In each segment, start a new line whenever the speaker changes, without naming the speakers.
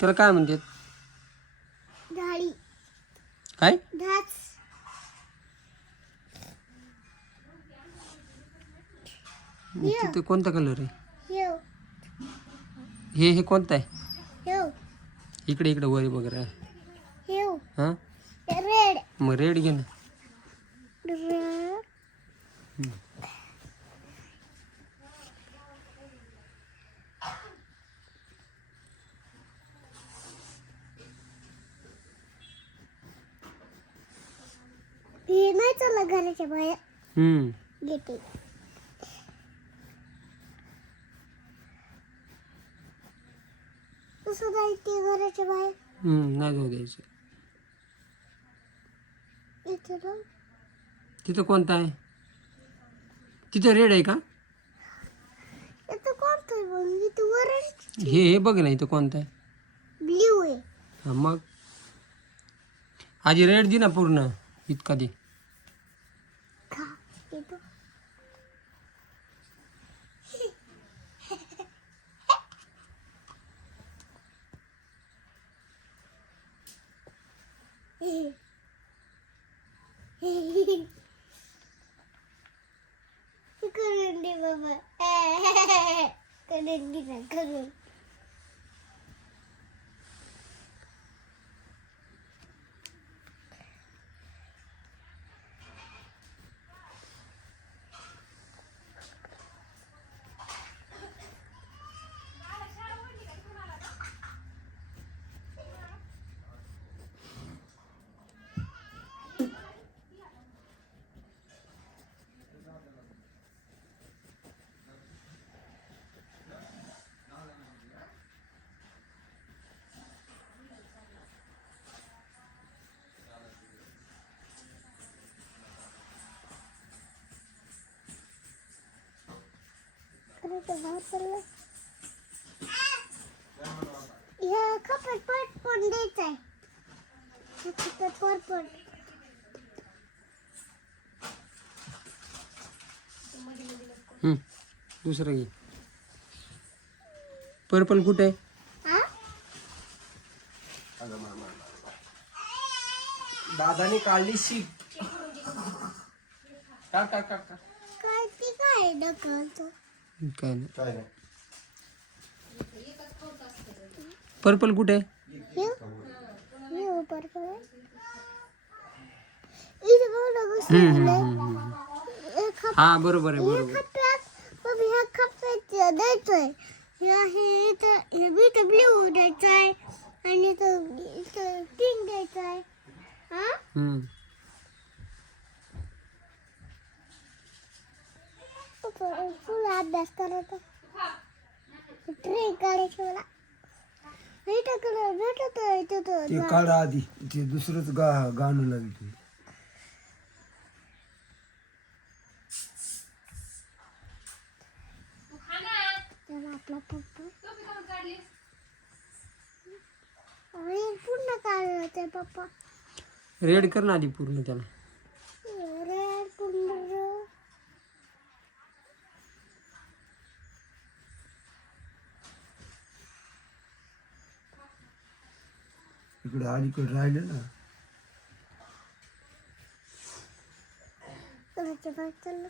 त्याला काय म्हणतात काय? तिथे कोणता कलर आहे? हे. हे कोणतं आहे? इकडे इकडे वर वगैरे.
येऊ
हां?
रेड
मग रेड घे ना.
हे चालला घराच्या बाहेर
हम्म.
घेते कसं जायचे घराच्या बाहेर।
हम्म, नाही जाऊ द्यायचं
इथे ना
तिथं कोणता आहे? तिथं रेड आहे का?
इथं कोणतं मग इथं वरण
हे हे बघ ना इथं कोणतं आहे?
ब्ल्यू आहे.
हा मग? आजी रेड दे ना पूर्ण इतका दे.
करून दे बाबा करून दे ना करून पट पण द्यायचं आहे. वर पण
हम्म, दुसरं घे. पर्पल कुठे? आहे दादाने काढली टाक
काय ती काय ढकलतो
काय नाही.
काय नाही.
पर्पल कुठे? आहे
हे हे ऊपर पर इथे बघ कसं
हम्म,
आहे.
हम्म, हम्म, हम्म.
हे खप
हा बरोबर आहे
हे
बरोबर
खप्प्यात मग ह्या खप्प्यात द्यायचंय ह्या हे इथं हे बी इथं ब्ल्यू द्यायचं आहे आणि इथं इथं पिंक द्यायचं आहे हा
हम्म.
तुला अभ्यास करायचा ट्रेन काढायची मला भेटत
ते काढा आधी. ते दुसरंच गा गाणं लागते
त्याला आपला पप्पा आणि पूर्ण काढलं ते. पप्पा
रेड कर ना आधी पूर्ण त्याला.
अरे पूर्ण.
इकडं अलीकडे राहिले ना.
घराच्या बाहेर चाललं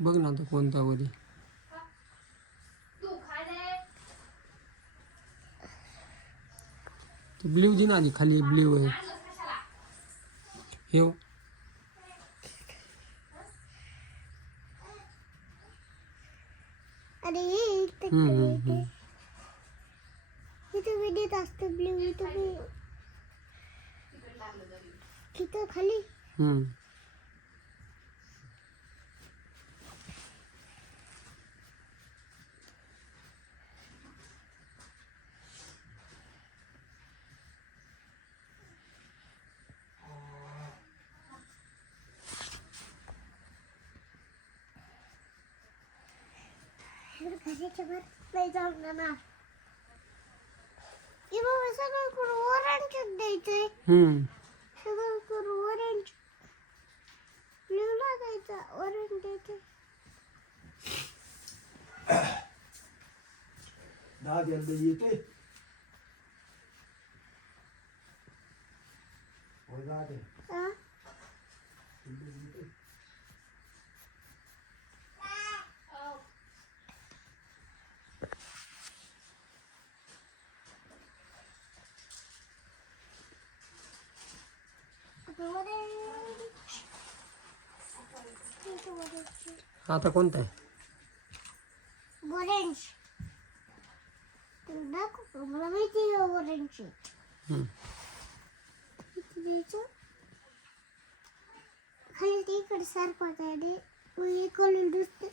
बघ ना आता कोणता ते ब्ल्यू दे ना आधी खाली ब्ल्यू आहे. हे हो.
अरे इथं असतो ब्ल्यू मी तिथं खाली.
हम्म.
घराच्या वर नाही जाऊन जाणार. हे बाबा
Daha geldi yedi.
Oynadı. Ha? Şimdi
आता कोणता आहे?
ऑरेंज तुला दाखवतो मला माहिती आहे ऑरेंज
हम्म.
किती द्यायचं? खाली ते इकडे सारखं आहे मग इकडून दुसरं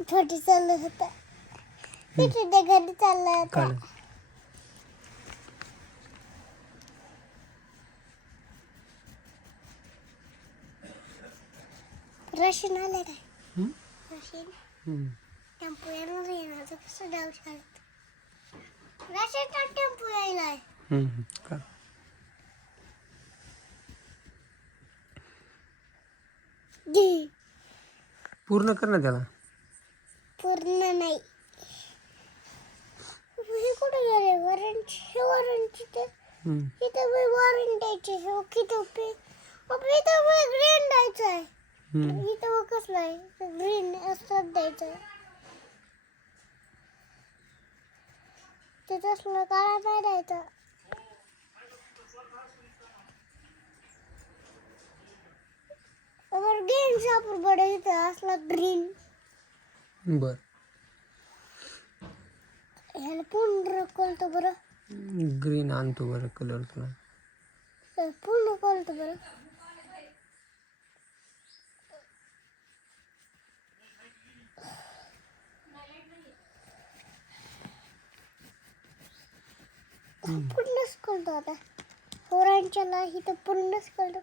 छोटी चाललं होतं. तुझ्या घरी चाललं होतं.
काढ.
रशीन आलं काय?
हम्म?
टेम्पो येणार येणार कसं शकत घे
पूर्ण कर ना त्याला
पूर्ण नाही हे कुठे गेले वॉरंट हे वॉरंट
हम्म.
इथं मी वॉरंट द्यायचे हे किती पे इथं ग्रीन द्यायचं आहे. इथं कसलं आहे ग्रीन असं द्यायचं आहे तिथं असलं काळा नाही द्यायचा अगर ग्रीन सापूर बडे इथं असला ग्रीन
बर.
ह्याला पूर्ण कळतं बरं?
ग्रीन आणतो बरं कलर तुला.
पूर्ण कळतं बरं? पूर्णच कळतो आता. पोरांच्याला तर पूर्णच कळतं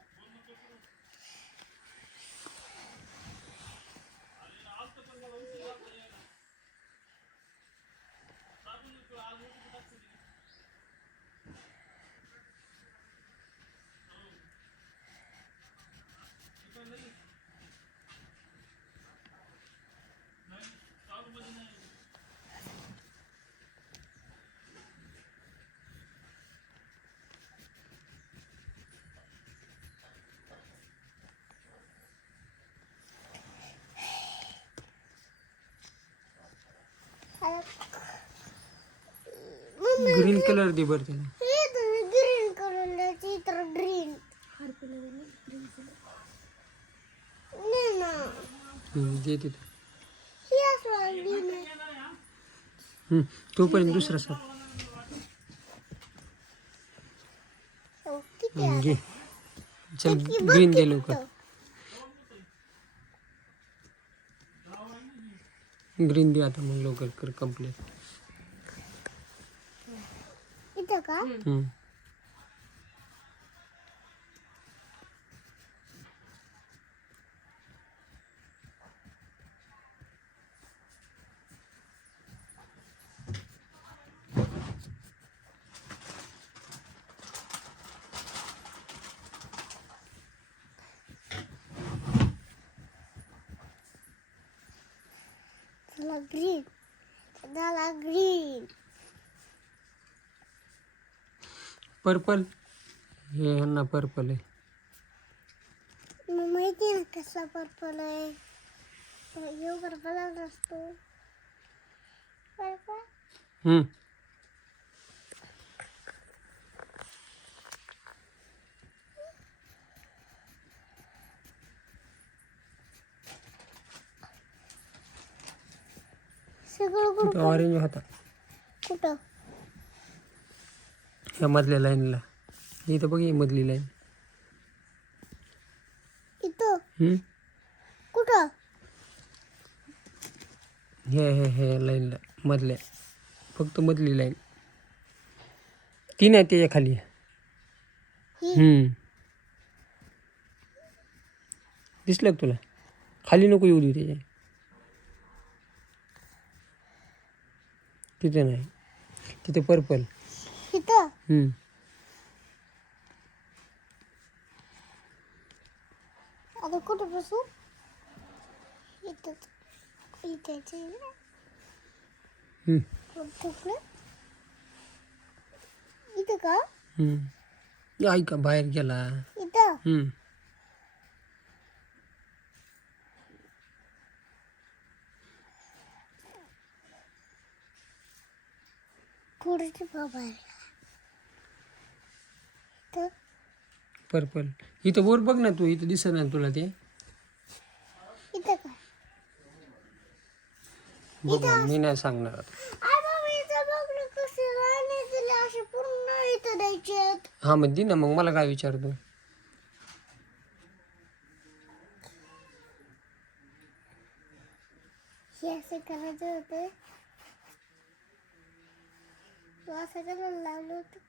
मम्मी
ग्रीन कलर दे बरं
तुम्ही ग्रीन करून द्यायची तर ग्रीन
दे तिथं हम्म. तोपर्यंत दुसरा साप
हो?
घे. चल ग्रीन दे लवकर.
तो.
ग्रीन दे आता मग लवकर कर कंप्लीट
इथं का
हम्म.
झाला ग्रीन झाला ग्रीन
पर्पल? हे ह्यांना पर्पल आहे.
मग माहिती ना कसा पर्पल आहे? यो पर्पल असतो. पर्पल?
हम्म.
सगळं कुठं
तो ऑरेंज होता
कुठं
ह्या मधल्या लाईनला. इथं बघ ही मधली लाईन.
इथं?
हम्म?
कुठं?
हे हे हे लाईनला मधल्या. फक्त मधली लाईन. तीन आहे
त्याच्याखाली.
हम्म. दिसलं का तुला? खाली नको येऊ देऊ त्याच्या. तिथे नाही. तिथे पर्पल
इथं
हम्म.
आता कुठं बसू इथंच इथेच आहे ना.
हम्म.
कुठलं इथं का
हम्म. ऐका बाहेर गेला
इथं
हम्म.
थोडंसं बाबा इथं
पर्पल इथं वर बघ ना तू इथं दिसत ना तुला ते. बघ मी नाही सांगणार हा मग दे ना मग मला काय विचारतो?
असं करायचं होतं. तू असं करायला लावलं होतं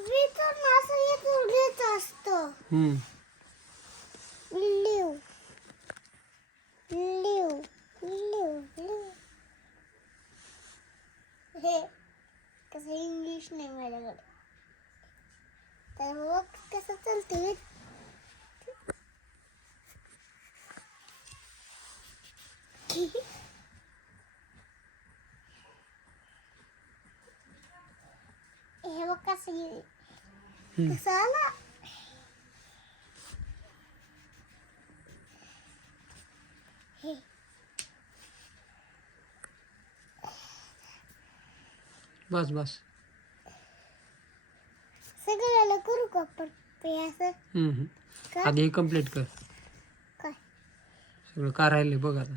मी तर असं येत घेत लिव लिव लिव लिव हे कसं इंग्लिश नाही माझ्याकडे तर मग कसं चालते हे बघ कसं आला हे
बस बस.
सगळ्याला करू का ते असं
हम्म, हम्म.
का
आधी हे कंप्लीट कर.
काय?
सगळं का राहिले बघ आता.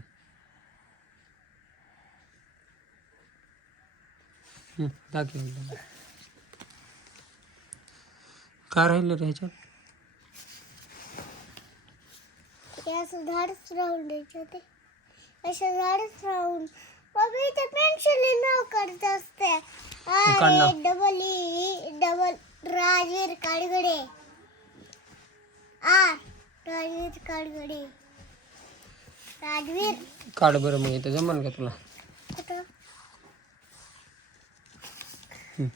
हम्म, दाखव एकदा. का राहिलं रे ह्याच्यात.
हे असं झाडच राहून द्यायचे होते असं झाडच राहून बाबा इथे पेन्सिल नाव करत असते.
काढ ना.
डबल ई डबल राजीर काडगडे. आर राजवीर काडगडे. राजवीर.
काढ बरं मग इथं जमन का तुला?
कुठं?
हम्म.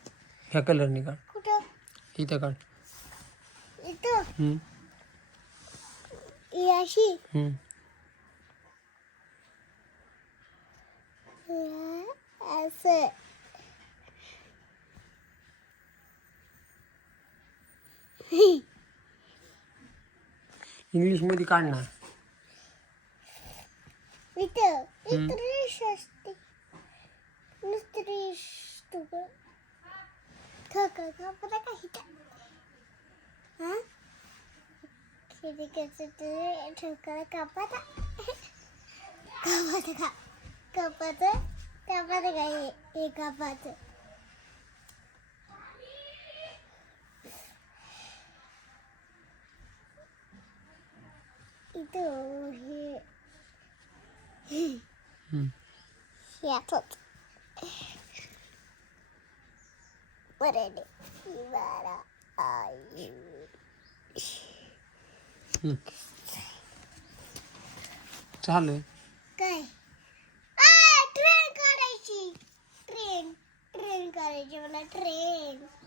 ह्या कलरने काढ.
कुठं?
इथं काढ.
इथं?
हम्म,
ही अशी.
हम्म.
हे असं
इंग्लिशमध्ये काढ ना.
इथं इथं रेष असते नुसती रेष तुकडं थोकं का बरं का इथं हा खिडकीचं ते ठोकं कापाता कापात का कापात कापात का हे कापात इथं हे. यातच बरं बारा आई.
चालेल. in train.